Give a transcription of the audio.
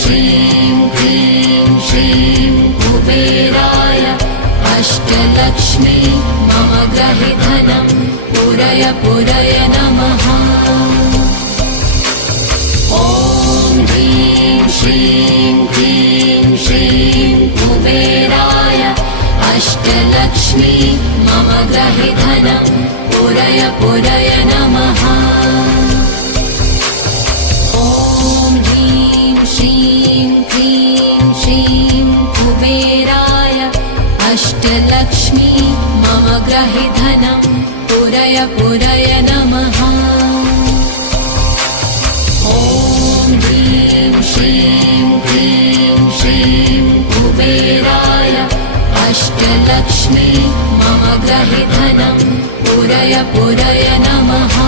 श्रीं क्लीं श्रीं कुबेराय अष्टलक्ष्मी मम गृहे धनं पूरय पूरय नमः। ॐ ह्रीं श्रीं क्लीं श्रीं कुबेराय अष्टलक्ष्मी मम गृहे धनं पूरय पूरय नमः। ॐ ह्रीं श्रीं क्लीं श्रीं कुबेराय अष्टलक्ष्मी मम गृहे धनं पूरय पूरय नमः। ॐ ह्रीं श्रीं क्लीं श्रीं कुबेराय अष्टलक्ष्मी मम गृहे धनं पूरय पूरय नमः।